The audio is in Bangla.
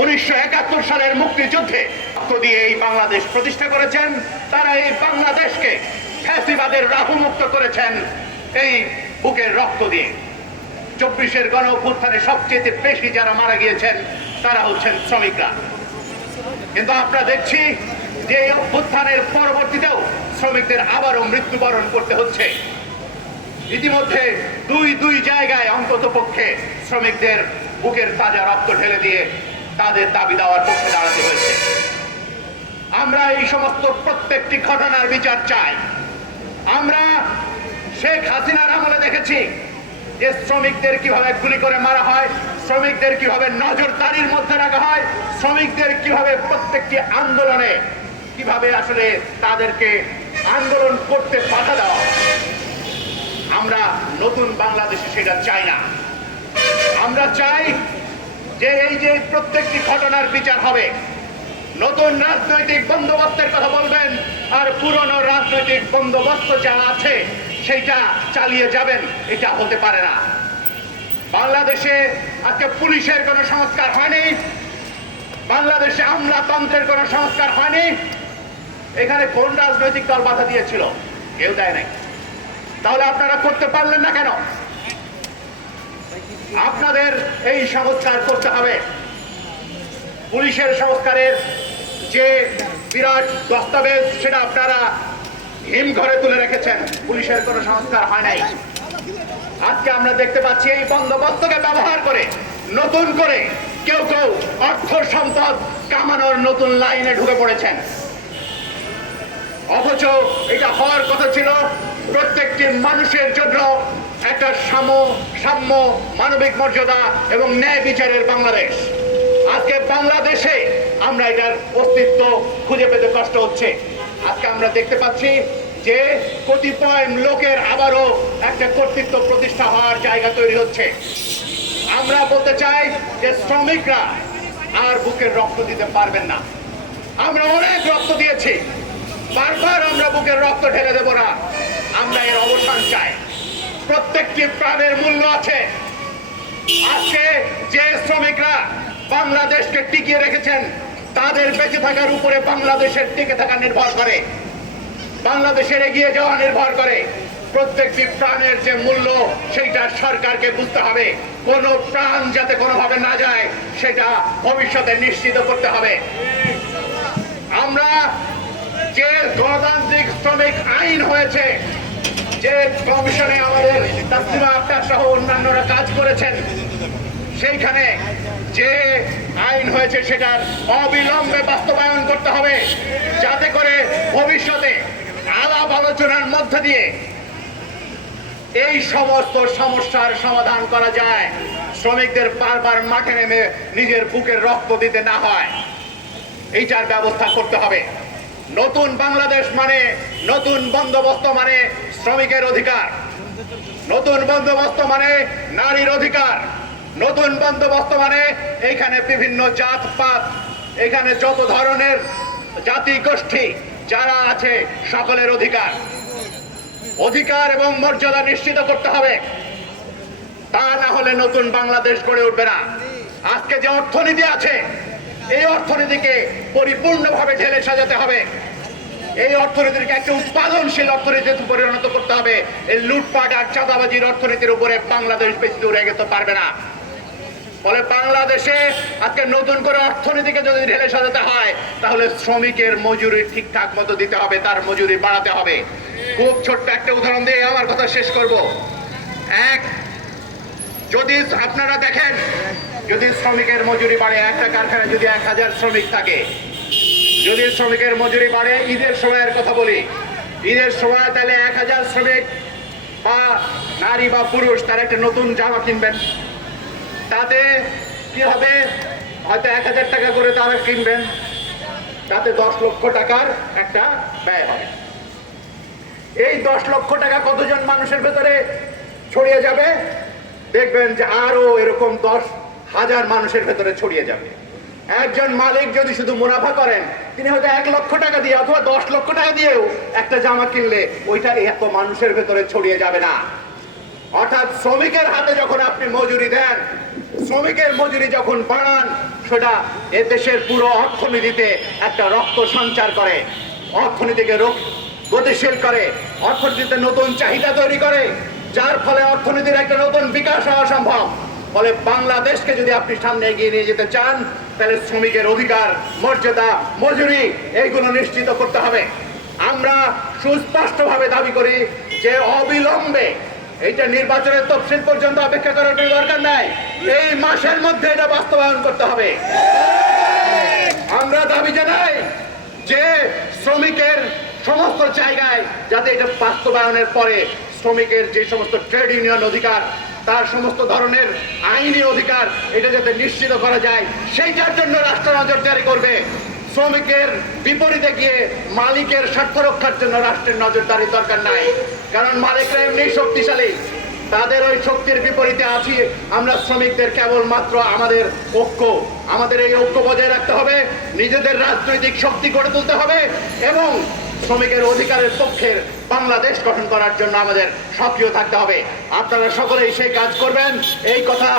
1971 সালের মুক্তিযুদ্ধে রক্ত দিয়ে এই বাংলাদেশ প্রতিষ্ঠা করেছেন। তারা এই বাংলাদেশকে ফ্যাসিবাদের রাহুমুক্ত করেছেন এই বুকের রক্ত দিয়ে। 24-এর গণ অভ্যুত্থানে সবচেয়ে বেশি যারা মারা গিয়েছেন তারা হচ্ছেন শ্রমিকরা। কিন্তু আমরা দেখছি যে এই অভ্যুত্থানের পরবর্তীতেও শ্রমিকদের আবারও মৃত্যুবরণ করতে হচ্ছে। ইতিমধ্যে দুই জায়গায় অন্তত পক্ষে শ্রমিকদের বুকের তাজা রক্ত ঢেলে দিয়ে তাদের দাবি দেওয়ার পক্ষে দাঁড়াতে হয়েছে। আমরা এই সমস্ত প্রত্যেকটি ঘটনার বিচার চাই। আমরা শেখ হাসিনার আমলে দেখেছি যে শ্রমিকদের কিভাবে গুলি করে মারা হয়, শ্রমিকদের কিভাবে নজরদারির মধ্যে রাখা হয়, শ্রমিকদের কিভাবে প্রত্যেকটি আন্দোলনে কিভাবে আসলে তাদেরকে আন্দোলন করতে বাধা দেওয়া। আমরা নতুন বাংলাদেশে সেটা চাই না। আমরা চাই যে এই যে প্রত্যেকটি ঘটনার বিচার হবে, নতুন রাজনৈতিক বন্দোবস্তের কথা বলবেন আর পুরনো রাজনৈতিক বন্দোবস্ত যা আছে সেইটা চালিয়ে যাবেন, এটা হতে পারে না। বাংলাদেশে আজকে পুলিশের কোনো সংস্কার হয়নি, বাংলাদেশে আমলাতন্ত্রের কোনো সংস্কার হয়নি। এখানে কোন রাজনৈতিক দল বাধা দিয়েছিল? কেউ দেয় নাই। তাহলে আপনারা করতে পারলেন না কেন? আপনাদের এই সংস্কার করতে হবে। পুলিশের সংস্কারের যে বিরাট দস্তাবেজ সেটা আপনারা হিমঘরে তুলে রেখেছেন, পুলিশের কোনো সংস্কার হয় নাই। আজকে আমরা দেখতে পাচ্ছি এই বন্দোবস্তকে ব্যবহার করে নতুন করে কেউ কেউ অর্থ সম্পদ কামানোর নতুন লাইনে ঢুকে পড়েছেন। অথচ এটা হওয়ার কথা ছিল প্রত্যেকটি মানুষের জন্য একটা সাম্য মানবিক মর্যাদা এবং ন্যায় বিচারের বাংলাদেশ। আজকে বাংলাদেশে আমরা এটার অস্তিত্ব খুঁজে পেতে কষ্ট হচ্ছে। আজকে আমরা দেখতে পাচ্ছি যে কতিপয় লোকের আবারও একটা কর্তৃত্ব প্রতিষ্ঠা হওয়ার জায়গা তৈরি হচ্ছে। আমরা বলতে চাই যে শ্রমিকরা আর বুকের রক্ত দিতে পারবেন না। আমরা অনেক রক্ত দিয়েছি, বারবার আমরা বুকের রক্ত ঢেলে দেব না। আমরা এর অবসান চাই। প্রত্যেকটি প্রাণের মূল্য আছে। আজকে যে শ্রমিকরা বাংলাদেশকে টিকিয়ে রেখেছেন তাদের বেঁচে থাকার উপরে বাংলাদেশের টিকে থাকা নির্ভর করে, বাংলাদেশের এগিয়ে যাওয়া নির্ভর করে। প্রত্যেকটি প্রাণের যে মূল্য সেটা সরকারকে বুঝতে হবে। কোন প্রাণ যাতে কোনোভাবে না যায় সেটা ভবিষ্যতে নিশ্চিত করতে হবে। আমরা যে গণতান্ত্রিক শ্রমিক আইন হয়েছে, যে কমিশনে আমাদের তাসলিমা আক্তার সহ অন্যান্যরা কাজ করেছেন, সেইখানে যে আইন হয়েছে সেটার অবিলম্বে বাস্তবায়ন করতে হবে, যাতে করে ভবিষ্যতে আলাপ আলোচনার মধ্য দিয়ে এই সমস্ত সমস্যার সমাধান করা যায়। শ্রমিকদের বারবার মাঠে নেমে নিজের বুকের রক্ত দিতে না হয়, এইটার ব্যবস্থা করতে হবে। নতুন বাংলাদেশ মানে, নতুন বন্দোবস্ত মানে শ্রমিকের অধিকার, নতুন বন্দোবস্ত মানে নারীর অধিকার, নতুন বন্দোবস্ত মানে এখানে বিভিন্ন জাতপাত, এখানে যত ধরনের জাতি গোষ্ঠী যারা আছে সকলের অধিকার এবং মর্যাদা নিশ্চিত করতে হবে। তা না হলে নতুন বাংলাদেশ গড়ে উঠবে না। আজকে যে অর্থনীতি আছে এই অর্থনীতিকে পরিপূর্ণভাবে ঢেলে সাজাতে হবে। এই অর্থনীতিকে একটা উৎপাদনশীল অর্থনীতিতে পরিণত করতে হবে। এই লুটপাট আর চাঁদাবাজির অর্থনীতির উপরে বাংলাদেশ বেশি দূরে এগোতে পারবে না। ফলে বাংলাদেশে আজকে নতুন করে অর্থনীতিকে যদি ঢেলে সাজাতে হয় তাহলে শ্রমিকের মজুরি ঠিকঠাক মতো দিতে হবে, তার মজুরি বাড়াতে হবে। খুব ছোট্ট একটা উদাহরণ দিয়ে আমার কথা শেষ করব। যদি আপনারা দেখেন, যদি শ্রমিকের মজুরি বাড়ে, একটা কারখানায় যদি 1000 শ্রমিক থাকে, যদি শ্রমিকের মজুরি বাড়ে, ঈদের সময়ের কথা বলি, ঈদের সময় তাহলে 1000 শ্রমিক বা নারী বা পুরুষ তারা একটা নতুন জামা কিনবেন। তাতে কি হবে? হয়তো 1000 টাকা করে তারা কিনবেন, তাতে 10 লক্ষ টাকার একটা ব্যয় হবে। এই 10 লক্ষ টাকা কতজন মানুষের ভেতরে ছড়িয়ে যাবে? দেখবেন যে আরো এরকম 10,000 মানুষের ভেতরে ছড়িয়ে যাবে। একজন মালিক যদি শুধু মুনাফা করেন, তিনি হয়তো 1 লক্ষ টাকা দিয়ে অথবা 10 লক্ষ টাকা দিয়েও একটা জামা কিনলে ওইটা এত মানুষের ভেতরে ছড়িয়ে যাবে না। অর্থাৎ শ্রমিকের হাতে যখন আপনি মজুরি দেন, শ্রমিকের মজুরি যখন বাড়ান, সেটা এ দেশের পুরো অর্থনীতিতে একটা রক্ত সঞ্চার করে, অর্থনীতিকে গতিশীল করে, অর্থনীতিতে নতুন চাহিদা তৈরি করে, যার ফলে অর্থনীতির একটা নতুন বিকাশ হওয়া সম্ভব। ফলে বাংলাদেশকে যদি আপনি সামনে এগিয়ে নিয়ে যেতে চান, তাহলে শ্রমিকের অধিকার, মর্যাদা, মজুরি এইগুলো নিশ্চিত করতে হবে। আমরা সুস্পষ্টভাবে দাবি করি যে অবিলম্বে, এইটা নির্বাচনের তফসিল পর্যন্ত অপেক্ষা করার কোনো দরকার নাই, এই মাসের মধ্যে এটা বাস্তবায়ন করতে হবে। আমরা দাবি জানাই যে শ্রমিকের সমস্ত জায়গায় যাতে এটা বাস্তবায়নের পরে শ্রমিকের যে সমস্ত ট্রেড ইউনিয়ন অধিকার, তার সমস্ত ধরনের আইনি অধিকার, এটা যাতে নিশ্চিত করা যায়, সেইটার জন্য রাষ্ট্র নজর জারি করবে। শ্রমিকের বিপরীতে গিয়ে মালিকের স্বার্থ রক্ষার জন্য রাষ্ট্রের নজরদারির দরকার নাই, কারণ মালিকরা এমনি শক্তিশালী। তাদের ওই শক্তির বিপরীতে আছি আমরা শ্রমিকদের। কেবলমাত্র আমাদের এই ঐক্য বজায় রাখতে হবে, নিজেদের রাজনৈতিক শক্তি গড়ে তুলতে হবে এবং শ্রমিকের অধিকারের পক্ষের বাংলাদেশ গঠন করার জন্য আমাদের সক্রিয় থাকতে হবে। আপনারা সকলেই সেই কাজ করবেন, এই কথা